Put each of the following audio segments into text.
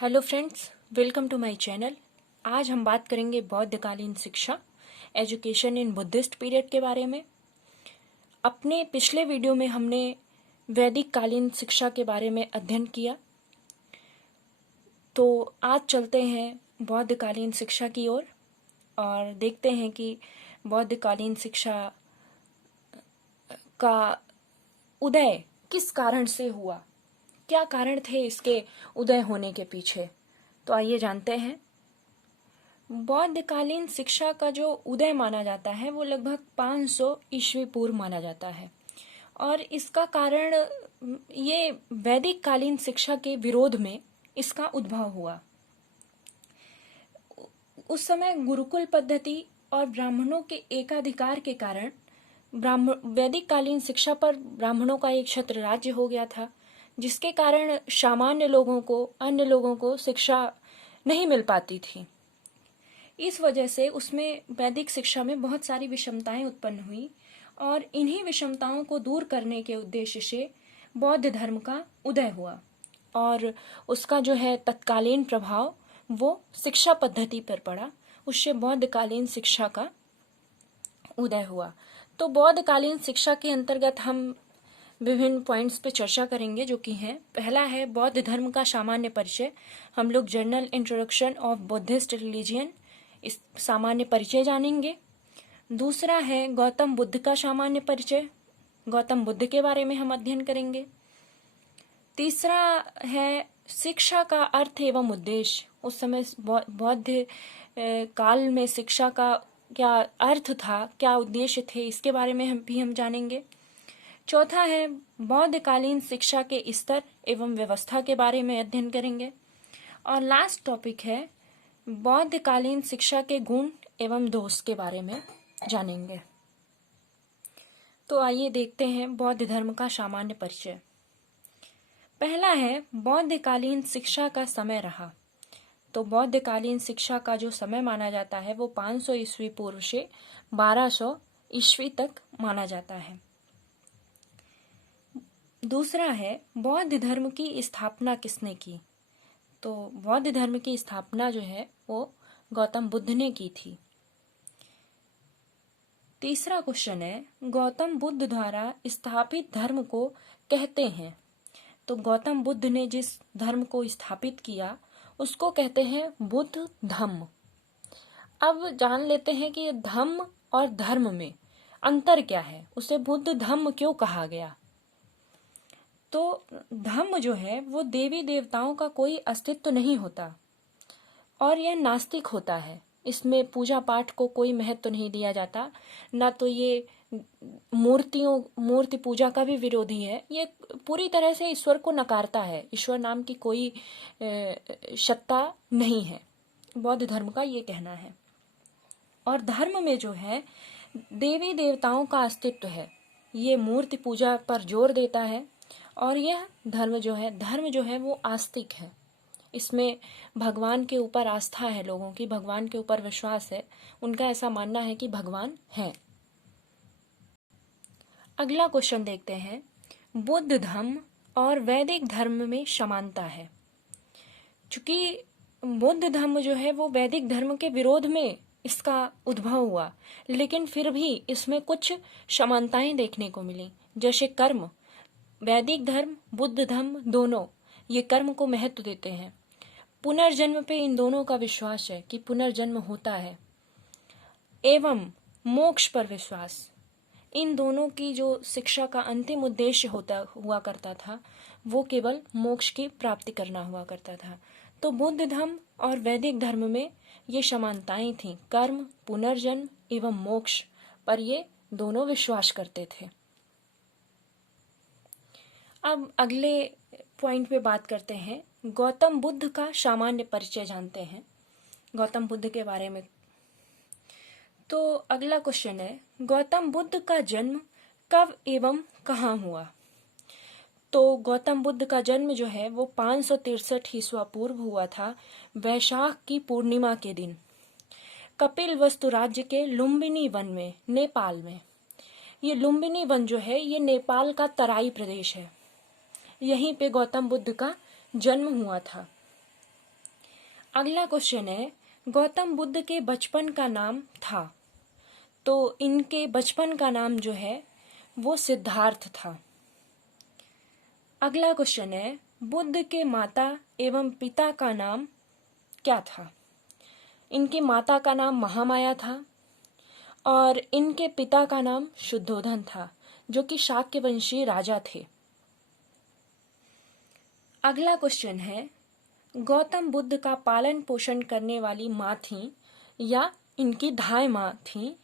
Hello friends, welcome to my channel. आज हम बात करेंगे बौद्धकालीन शिक्षा, एजुकेशन इन बुद्धिस्ट पीरियड के बारे में। अपने पिछले वीडियो में हमने वैदिक कालीन शिक्षा के बारे में अध्ययन किया, तो आज चलते हैं बौद्धकालीन शिक्षा की ओर और देखते हैं कि बौद्धकालीन शिक्षा का उदय किस कारण से हुआ, क्या कारण थे इसके उदय होने के पीछे। तो आइए जानते हैं। बौद्धकालीन शिक्षा का जो उदय माना जाता है वो लगभग 500 ईस्वी पूर्व माना जाता है और इसका कारण ये वैदिक कालीन शिक्षा के विरोध में इसका उद्भव हुआ। उस समय गुरुकुल पद्धति और ब्राह्मणों के एकाधिकार के कारण वैदिक कालीन शिक्षा पर ब्राह्मणों का एक छत्र राज्य हो गया था, जिसके कारण सामान्य लोगों को, अन्य लोगों को शिक्षा नहीं मिल पाती थी। इस वजह से उसमें वैदिक शिक्षा में बहुत सारी विषमताएं उत्पन्न हुई और इन्हीं विषमताओं को दूर करने के उद्देश्य से बौद्ध धर्म का उदय हुआ और उसका जो है तत्कालीन प्रभाव वो शिक्षा पद्धति पर पड़ा। उससे बौद्धकालीन शिक्षा का उदय हुआ। तो बौद्धकालीन शिक्षा के अंतर्गत हम विभिन्न पॉइंट्स पे चर्चा करेंगे, जो कि हैं, पहला है बौद्ध धर्म का सामान्य परिचय। हम लोग journal introduction of Buddhist religion, इस सामान्य परिचय जानेंगे। दूसरा है गौतम बुद्ध का सामान्य परिचय, गौतम बुद्ध के बारे में हम अध्ययन करेंगे। तीसरा है शिक्षा का अर्थ एवं उद्देश्य। उस समय बौद्ध काल में शिक्षा का क्या अर्थ था, क्या उद्देश्य थे, इसके बारे में हम जानेंगे। चौथा है बौद्धकालीन शिक्षा के स्तर एवं व्यवस्था के बारे में अध्ययन करेंगे। और लास्ट टॉपिक है बौद्धकालीन शिक्षा के गुण एवं दोष के बारे में जानेंगे। तो आइए देखते हैं बौद्ध धर्म का सामान्य परिचय। पहला है बौद्धकालीन शिक्षा का समय रहा। तो बौद्धकालीन शिक्षा का जो समय माना जाता है वो 500 ईस्वी पूर्व से 1200 ईस्वी तक माना जाता है। दूसरा है बौद्ध धर्म की स्थापना किसने की। तो बौद्ध धर्म की स्थापना जो है वो गौतम बुद्ध ने की थी। तीसरा क्वेश्चन है गौतम बुद्ध द्वारा स्थापित धर्म को कहते हैं। तो गौतम बुद्ध ने जिस धर्म को स्थापित किया उसको कहते हैं बुद्ध धम्म। अब जान लेते हैं कि धम्म और धर्म में अंतर क्या है, उसे बुद्ध धम्म क्यों कहा गया। तो धम्म जो है वो देवी देवताओं का कोई अस्तित्व नहीं होता और यह नास्तिक होता है। इसमें पूजा पाठ को कोई महत्व नहीं दिया जाता, ना तो ये मूर्ति पूजा का भी विरोधी है। ये पूरी तरह से ईश्वर को नकारता है, ईश्वर नाम की कोई सत्ता नहीं है, बौद्ध धर्म का ये कहना है। और धर्म में जो है देवी देवताओं का अस्तित्व है, ये मूर्ति पूजा पर जोर देता है। और यह धर्म जो है वो आस्तिक है, इसमें भगवान के ऊपर आस्था है, लोगों की भगवान के ऊपर विश्वास है, उनका ऐसा मानना है कि भगवान है। अगला क्वेश्चन देखते हैं, बुद्ध धर्म और वैदिक धर्म में समानता है। चूंकि बुद्ध धर्म जो है वो वैदिक धर्म के विरोध में इसका उद्भव हुआ, लेकिन फिर भी इसमें कुछ समानताएं देखने को मिली। जैसे कर्म, वैदिक धर्म, बुद्ध धर्म दोनों ये कर्म को महत्व देते हैं। पुनर्जन्म पे इन दोनों का विश्वास है कि पुनर्जन्म होता है, एवं मोक्ष पर विश्वास। इन दोनों की जो शिक्षा का अंतिम उद्देश्य हुआ करता था वो केवल मोक्ष की प्राप्ति करना हुआ करता था। तो बुद्ध धर्म और वैदिक धर्म में ये समानताएं थीं, कर्म, पुनर्जन्म एवं मोक्ष पर ये दोनों विश्वास करते थे। अब अगले पॉइंट पे बात करते हैं, गौतम बुद्ध का सामान्य परिचय जानते हैं, गौतम बुद्ध के बारे में। तो अगला क्वेश्चन है, गौतम बुद्ध का जन्म कब एवं कहाँ हुआ। तो गौतम बुद्ध का जन्म जो है वो 563 ईस्वी पूर्व हुआ था, वैशाख की पूर्णिमा के दिन, कपिलवस्तु राज्य के लुम्बिनी वन में, नेपाल में। ये लुम्बिनी वन जो है ये नेपाल का तराई प्रदेश है, यहीं पे गौतम बुद्ध का जन्म हुआ था। अगला क्वेश्चन है, गौतम बुद्ध के बचपन का नाम था। तो इनके बचपन का नाम जो है वो सिद्धार्थ था। अगला क्वेश्चन है, बुद्ध के माता एवं पिता का नाम क्या था? इनकी माता का नाम महामाया था और इनके पिता का नाम शुद्धोधन था, जो कि शाक्य वंशीय राजा थे। अगला क्वेश्चन है, गौतम बुद्ध का पालन पोषण करने वाली माँ थी या इनकी धाय माँ थी,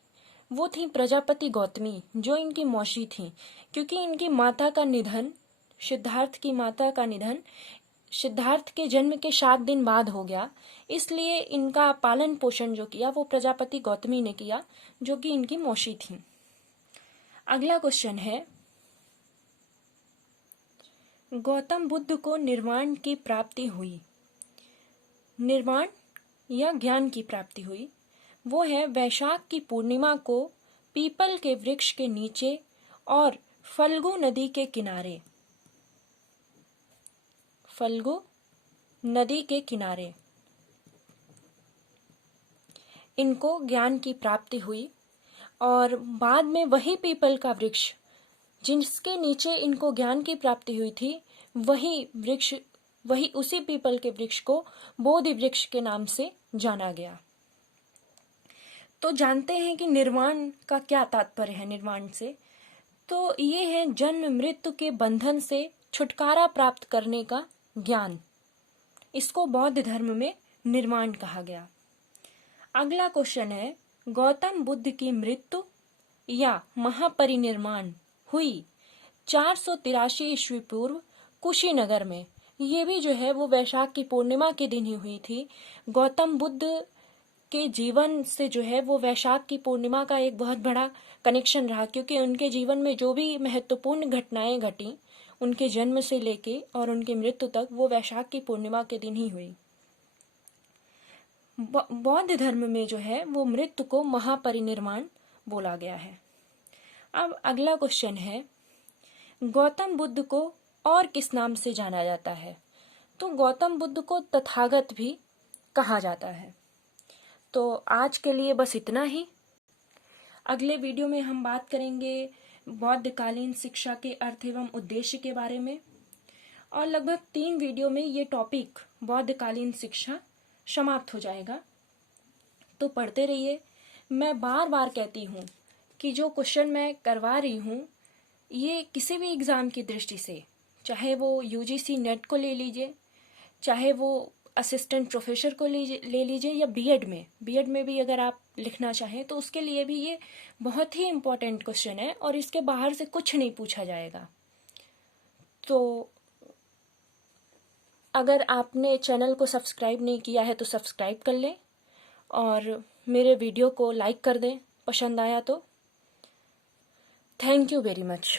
वो थी प्रजापति गौतमी, जो इनकी मौसी थी। क्योंकि इनकी माता का निधन, सिद्धार्थ की माता का निधन सिद्धार्थ के जन्म के 7 दिन बाद हो गया, इसलिए इनका पालन पोषण जो किया वो प्रजापति गौतमी ने किया, जो कि इनकी मौसी थी। अगला क्वेश्चन है, गौतम बुद्ध को निर्वाण की प्राप्ति हुई। निर्वाण या ज्ञान की प्राप्ति हुई वो है वैशाख की पूर्णिमा को पीपल के वृक्ष के नीचे और फल्गु नदी के किनारे। फल्गु नदी के किनारे इनको ज्ञान की प्राप्ति हुई और बाद में वही पीपल का वृक्ष जिसके नीचे इनको ज्ञान की प्राप्ति हुई थी, वही उसी पीपल के वृक्ष को बोधि वृक्ष के नाम से जाना गया। तो जानते हैं कि निर्वाण का क्या तात्पर्य है। निर्वाण से तो ये है जन्म मृत्यु के बंधन से छुटकारा प्राप्त करने का ज्ञान। इसको बौद्ध धर्म में निर्वाण कहा गया। अगला क्वेश्चन है, गौतम बुद्ध की मृत्यु या महापरिनिर्वाण हुई 483 ईस्वी पूर्व कुशीनगर में। ये भी जो है वो वैशाख की पूर्णिमा के दिन ही हुई थी। गौतम बुद्ध के जीवन से जो है वो वैशाख की पूर्णिमा का एक बहुत बड़ा कनेक्शन रहा, क्योंकि उनके जीवन में जो भी महत्वपूर्ण घटनाएं घटी उनके जन्म से लेके और उनकी मृत्यु तक वो वैशाख की पूर्णिमा के दिन ही हुई। बौद्ध धर्म में जो है वो मृत्यु को महापरिनिर्वाण बोला गया है। अब अगला क्वेश्चन है, गौतम बुद्ध को और किस नाम से जाना जाता है? तो गौतम बुद्ध को तथागत भी कहा जाता है। तो आज के लिए बस इतना ही। अगले वीडियो में हम बात करेंगे बौद्धकालीन शिक्षा के अर्थ एवं उद्देश्य के बारे में, और लगभग 3 वीडियो में ये टॉपिक बौद्धकालीन शिक्षा समाप्त हो जाएगा। तो पढ़ते रहिए। मैं बार बार कहती हूँ कि जो क्वेश्चन मैं करवा रही हूँ ये किसी भी एग्ज़ाम की दृष्टि से, चाहे वो यूजीसी नेट को ले लीजिए, चाहे वो असिस्टेंट प्रोफेसर को ले लीजिए, या बीएड में भी अगर आप लिखना चाहें तो उसके लिए भी ये बहुत ही इम्पोर्टेंट क्वेश्चन है और इसके बाहर से कुछ नहीं पूछा जाएगा। तो अगर आपने चैनल को सब्सक्राइब नहीं किया है तो सब्सक्राइब कर लें और मेरे वीडियो को लाइक कर दें पसंद आया तो। Thank you very much.